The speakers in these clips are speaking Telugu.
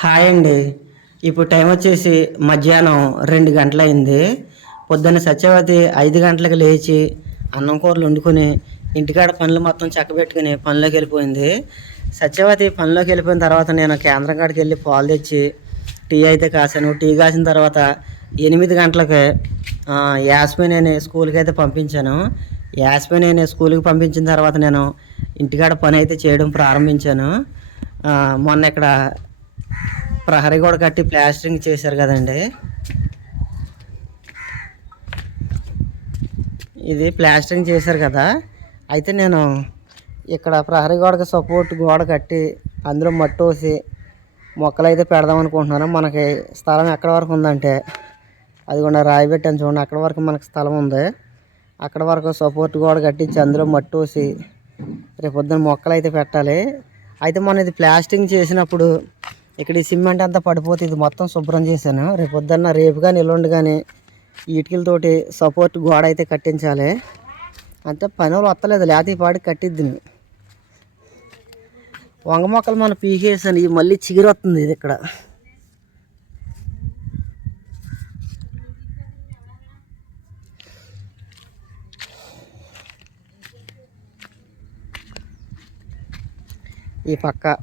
హాయ్ అండి. ఇప్పుడు టైం వచ్చేసి మధ్యాహ్నం రెండు గంటలైంది. పొద్దున్న సత్యవతి ఐదు గంటలకు లేచి అన్నం కూరలు వండుకొని ఇంటికాడ పనులు మొత్తం చక్కబెట్టుకుని పనిలోకి వెళ్ళిపోయింది. సత్యవతి పనిలోకి వెళ్ళిపోయిన తర్వాత నేను కేంద్రం కాడికి వెళ్ళి పాలు తెచ్చి టీ అయితే కాసాను టీ కాసిన తర్వాత ఎనిమిది గంటలకి యాస్మిన్ అనే స్కూల్కి అయితే పంపించాను. యాస్మిన్ అనే స్కూల్కి పంపించిన తర్వాత నేను ఇంటికాడ పని అయితే చేయడం ప్రారంభించాను. మొన్న ఇక్కడ ప్రహరీ గోడ కట్టి ప్లాస్టరింగ్ చేశారు కదండి. ఇది ప్లాస్టరింగ్ చేశారు కదా. అయితే నేను ఇక్కడ ప్రహరీ గోడకి సపోర్ట్ గోడ కట్టి అందులో మట్టి పోసి మొక్కలు అయితే పెడదాం అనుకుంటున్నాను. మనకి స్థలం ఎక్కడ వరకు ఉందంటే అది కూడా రాయి పెట్టాను చూడండి. అక్కడ వరకు మనకు స్థలం ఉంది. అక్కడ వరకు సపోర్ట్ గోడ కట్టించి అందులో మట్టి పోసి రేపు పొద్దున మొక్కలు అయితే పెట్టాలి. అయితే మనం ఇది ప్లాస్టింగ్ చేసినప్పుడు ఇక్కడ ఈ సిమెంట్ అంతా పడిపోతే ఇది మొత్తం శుభ్రం చేశాను. రేపు పొద్దున్న రేపు కానీ ఎల్లుండి కానీ ఇటుకలతోటి సపోర్ట్ గోడ అయితే కట్టించాలి. అంతే పని వాళ్ళు వస్తలేదు లేకపోతే పాడి కట్టిద్ది నేను. వంగ మొక్కలు మనం పీకేసాను ఇది మళ్ళీ చిగురు వస్తుంది ఇది ఇక్కడ. ఈ పక్క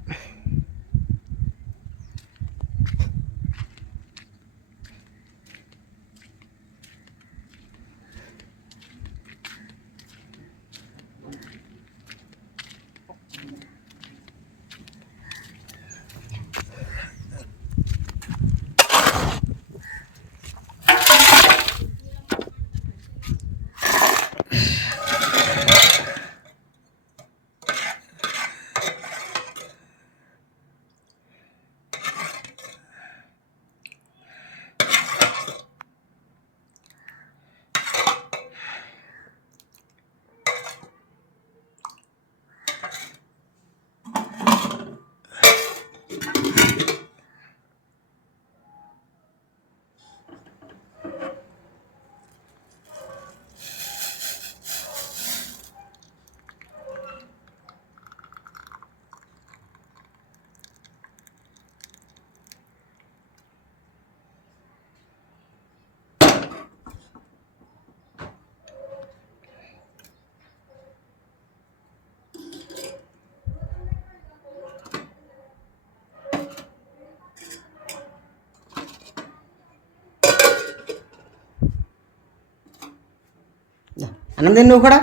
అనందని నువ్వు కూడా?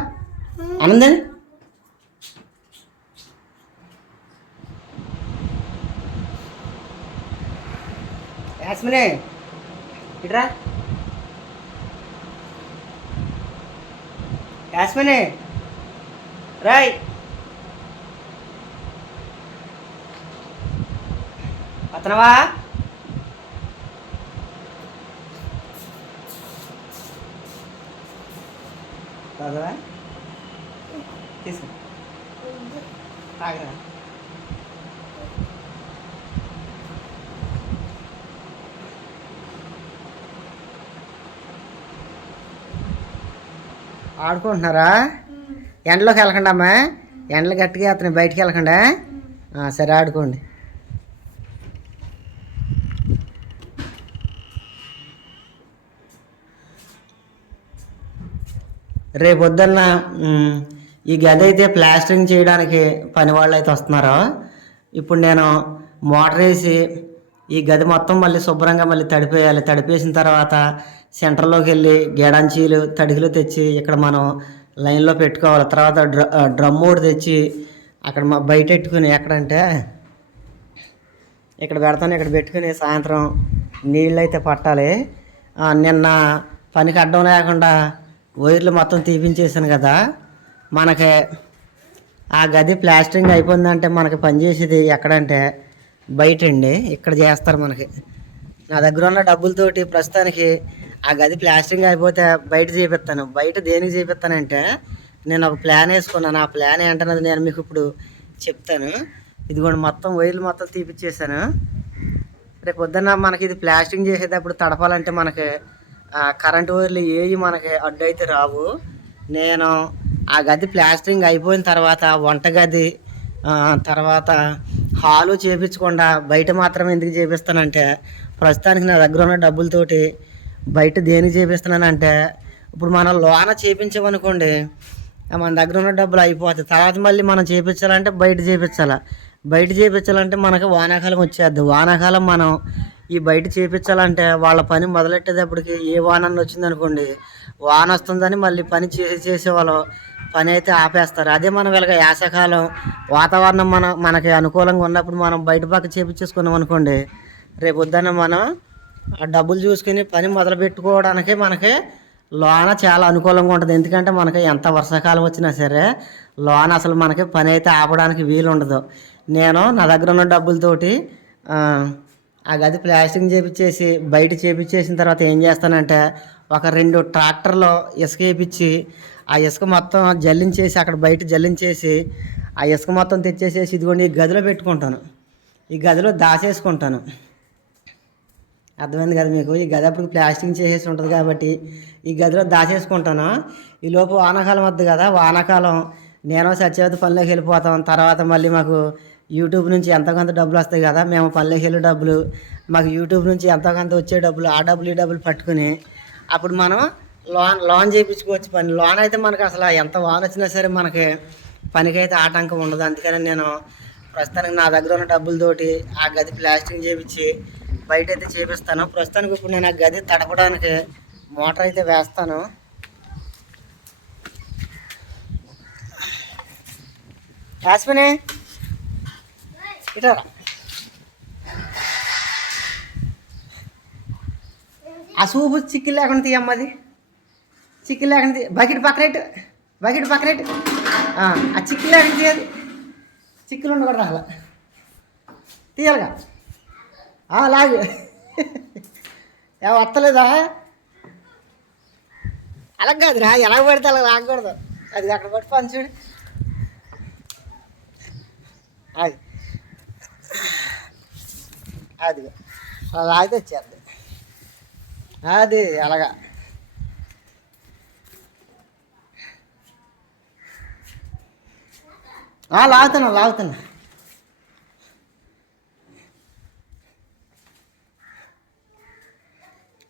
అనందని యాస్మినే ఇట్రా యాస్మినే రాయ్. అతనవా తీసుకో. తాగరా? ఆడుకుంటున్నారా? ఎండలోకి వెళ్ళకండి అమ్మా ఎండలు గట్టిగా అతను బయటికి వెళ్ళకుండా? సరే ఆడుకోండి. రేపొద్దున్న ఈ గది అయితే ప్లాస్టరింగ్ చేయడానికి పని వాళ్ళు అయితే వస్తున్నారు? ఇప్పుడు నేను మోటార్ వేసి ఈ గది మొత్తం మళ్ళీ శుభ్రంగా మళ్ళీ తడిపేయాలి. తడిపేసిన తర్వాత సెంటర్లోకి వెళ్ళి గేడాంచీలు తడికలు తెచ్చి ఇక్కడ మనం లైన్లో పెట్టుకోవాలి. తర్వాత డ్ర డ్రమ్ ఒకటి తెచ్చి అక్కడ మా బయట పెట్టుకుని ఎక్కడంటే ఇక్కడ పెడతాను ఇక్కడ పెట్టుకుని సాయంత్రం నీళ్ళు అయితే పట్టాలి. నిన్న పనికి అడ్డం లేకుండా వైర్లు మొత్తం తీపించేసాను కదా మనకి ఆ గది ప్లాస్టరింగ్ అయిపోయిందంటే మనకి పనిచేసేది ఎక్కడంటే బయట అండి ఇక్కడ చేస్తారు మనకి. నా దగ్గర ఉన్న డబ్బులతోటి ప్రస్తుతానికి ఆ గది ప్లాస్టరింగ్ అయిపోతే బయట చేపిస్తాను. బయట దేనికి చేపిస్తానంటే నేను ఒక ప్లాన్ వేసుకున్నాను. ఆ ప్లాన్ ఏంటన్నది నేను మీకు ఇప్పుడు చెప్తాను. ఇదిగోండి మొత్తం వైర్లు మొత్తం తీపిచ్చేసాను రేపు పొద్దున్న మనకి ఇది ప్లాస్టింగ్ చేసేటప్పుడు తడపాలంటే మనకి కరెంటు వైర్లు ఏవి మనకి అడ్డు అయితే రావు. నేను ఆ గది ప్లాస్టరింగ్ అయిపోయిన తర్వాత వంటగది తర్వాత హాలు చేపించకుండా బయట మాత్రం ఎందుకు చేపిస్తానంటే ప్రస్తుతానికి నా దగ్గర ఉన్న డబ్బులతోటి బయట దేనికి చేపిస్తున్నానంటే ఇప్పుడు మనం లోన చేపించామనుకోండి మన దగ్గర ఉన్న డబ్బులు అయిపోతాయి. తర్వాత మళ్ళీ మనం చేపించాలంటే బయట చేపించాలి? బయట చేయించాలంటే మనకి వానాకాలం వచ్చేద్ది వానాకాలం మనం ఈ బయట చేయించాలంటే వాళ్ళ పని మొదలెట్టేటప్పటికి ఏ వాన వచ్చిందనుకోండి వాన వస్తుందని మళ్ళీ పని చేసి చేసేవాళ్ళు పని అయితే ఆపేస్తారు. అదే మనం ఇలాగ యాసకాలం వాతావరణం మన మనకి అనుకూలంగా ఉన్నప్పుడు మనం బయట పక్క చేపించేసుకున్నాం అనుకోండి రేపు వద్దన మనం ఆ డబ్బులు చూసుకుని పని మొదలు పెట్టుకోవడానికి మనకి లోన చాలా అనుకూలంగా ఉంటుంది. ఎందుకంటే మనకి ఎంత వర్షాకాలం వచ్చినా సరే లోన అసలు మనకి పని అయితే ఆపడానికి వీలు ఉండదు నేను నా దగ్గర ఉన్న డబ్బులతోటి ఆ, గది ప్లాస్టింగ్ చేపించేసి బయట చేపించేసిన తర్వాత ఏం చేస్తానంటే ఒక రెండు ట్రాక్టర్లో ఇసుక వేపించి ఆ ఇసుక మొత్తం జల్లించేసి అక్కడ బయట జల్లించేసి ఆ ఇసుక మొత్తం తెచ్చేసేసి ఇదిగోండి ఈ గదిలో పెట్టుకుంటాను. ఈ గదిలో దాచేసుకుంటాను. అర్థమైంది కదా మీకు? ఈ గది అప్పుడు ప్లాస్టింగ్ చేసేసి ఉంటుంది కాబట్టి ఈ గదిలో దాచేసుకుంటాను. ఈ లోపు వానాకాలం వద్దు కదా వానాకాలం. నేను సత్యవతి పనిలోకి వెళ్ళిపోతాం. తర్వాత మళ్ళీ మాకు యూట్యూబ్ నుంచి ఎంతో కొంత డబ్బులు వస్తాయి కదా మేము పనిలోకి డబ్బులు మాకు యూట్యూబ్ నుంచి ఎంతో కొంత వచ్చే డబ్బులు ఆ డబ్బులు ఈ డబ్బులు పట్టుకుని అప్పుడు మనం లోన్ లోన్ చేయించుకోవచ్చు. పని లోన్ అయితే మనకు అసలు ఎంత వాన్ వచ్చినా సరే మనకి పనికైతే ఆటంకం ఉండదు. అందుకని నేను ప్రస్తుతానికి నా దగ్గర ఉన్న డబ్బులతోటి ఆ గది ప్లాస్టింగ్ చేయించి బయట అయితే చేపిస్తాను. ప్రస్తుతానికి ఇప్పుడు నేను ఆ గది తడపడానికి మోటార్ అయితే వేస్తాను. యాస్మిని? ఇటారా ఆ సూపు చిక్కి లేకుండా తీయమ్మది చిక్కి లేకుండా తీ బకెట్ పక్కనెట్టు బకెట్ పక్కనెట్టు ఆ ఆ చిక్కి లేకుండా తీయదు. చిక్కులు ఉండకూడదు అలా. తీయాలిగా. ఆ, లాగు. ఏ వస్తలేదా అలా కాదురా ఎలా పడితే అలా లాగకూడదు. అది అక్కడ పట్టి చూడు. అది. అది. అలా అయితే వచ్చేది అది అలాగా ఆ, లాగుతున్నా లాగుతున్నా.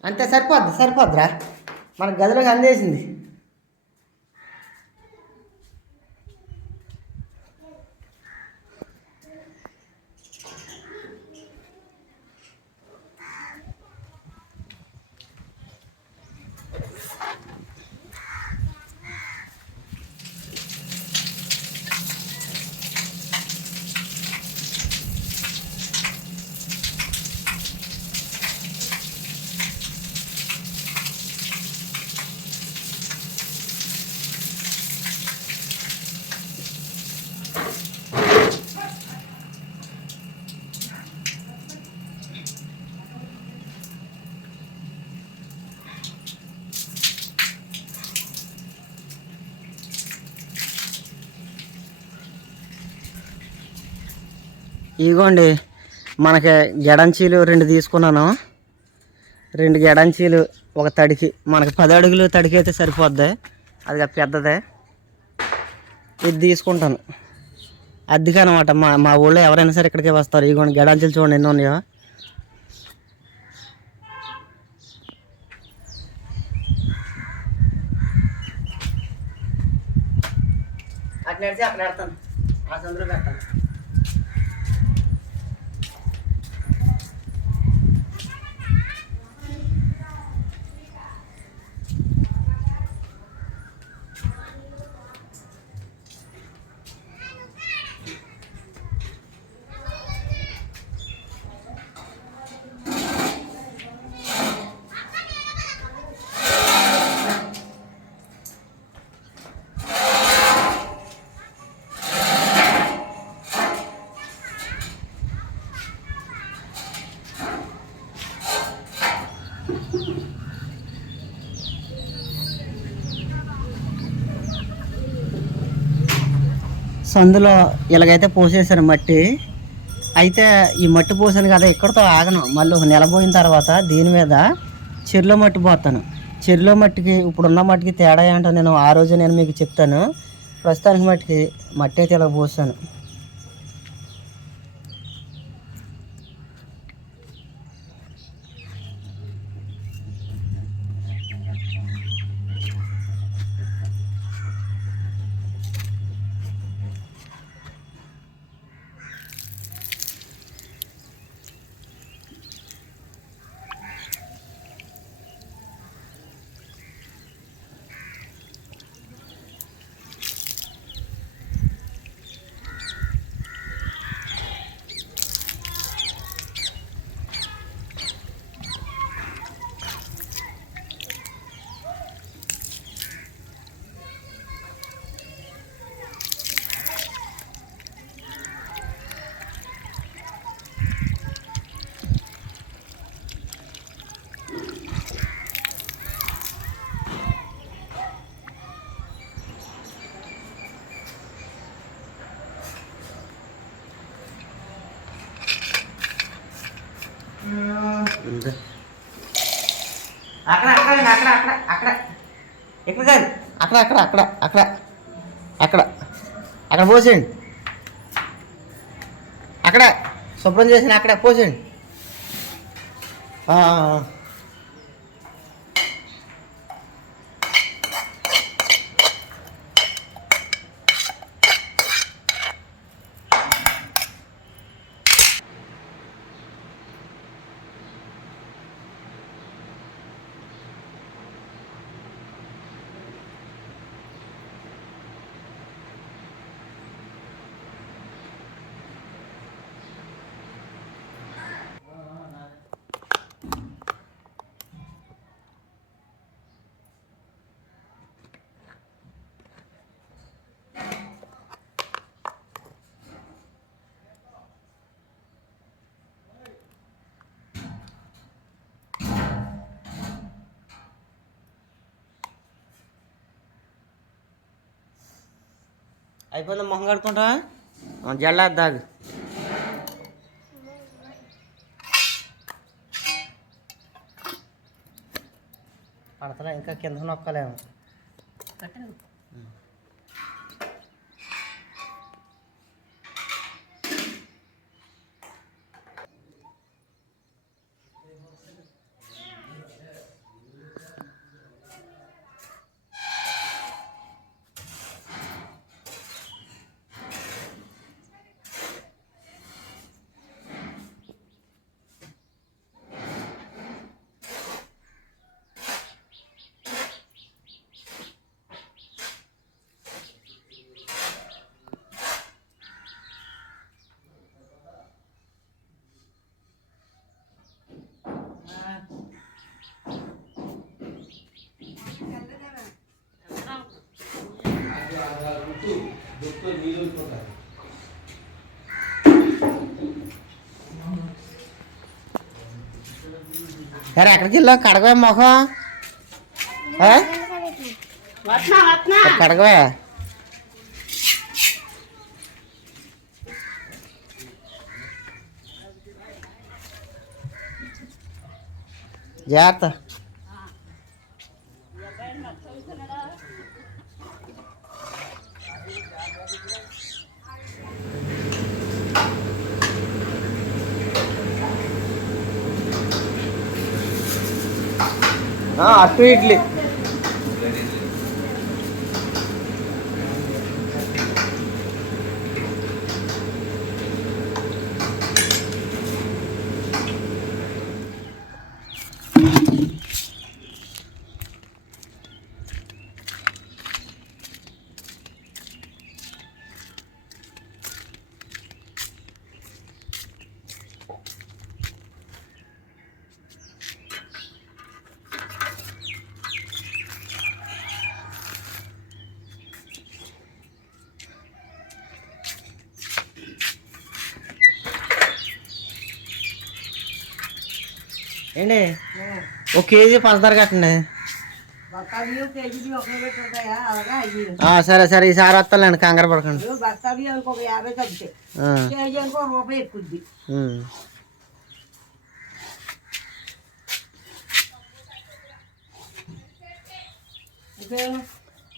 అంతే సరిపోద్ది సరిపోద్దిరా. మన గదిలోకి అందేసింది. ఇదిగోండి మనకి గెడంచీలు రెండు తీసుకున్నాను. రెండు గెడంచీలు ఒక తడికి. మనకి పది అడుగులు తడికి అయితే సరిపోద్ది. అది పెద్దదే. ఇది తీసుకుంటాను. అద్దెకి అనమాట మా మా ఊళ్ళో ఎవరైనా సరే ఇక్కడికే వస్తారు. ఇదిగోండి గెడంచీలు చూడండి ఎన్ని ఉన్నాయో. అటు నడిచి అక్కడ పెడతాను ఆ సందులో పెడతాను. సందులో ఇలాగైతే పోసేసాను మట్టి. అయితే ఈ మట్టి పోసాను కదా ఇక్కడతో ఆగను. మళ్ళీ ఒక నెల పోయిన తర్వాత దీని మీద చెరులో మట్టి పోతాను. చెరులో మట్టికి ఇప్పుడున్న మట్టికి తేడా ఏంటో నేను ఆ రోజు నేను మీకు చెప్తాను. ప్రస్తుతానికి మట్టికి మట్టి అయితే ఇలా పోసాను ఇంకా అక్కడ అక్కడ అక్కడ అక్కడ అక్కడ ఇక్కడ కాదు? అక్కడ అక్కడ అక్కడ అక్కడ అక్కడ. అక్కడ పోసేయండి. అక్కడ. శుభ్రం చేసిన అక్కడ పోసేయండి. అయిపోయింది మొహం కడుకుంటా జల్లేద్దాగు పడతలే ఇంకా కింద నొక్కలేము. సరే ఎక్కడికి వెళ్ళావు? కడగవే మొహం. కడగవే. జాగ్రత్త. ఆ, అటు ఇడ్లీ ఏంటి? ఒక కేజీ పంచదార కట్టండి. సరే సరే ఈసారి వస్తానండి కంగారు పడకండి.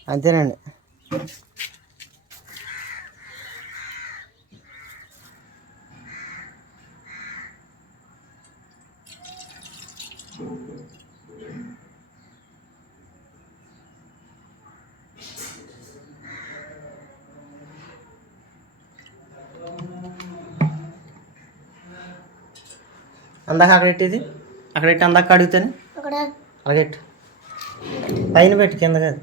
బత్తాలు అందాక అక్కడ పెట్టేది? అక్కడ పెట్టి అందాక అడుగుతాను అలాగే. పైన పెట్టు కింద కాదు.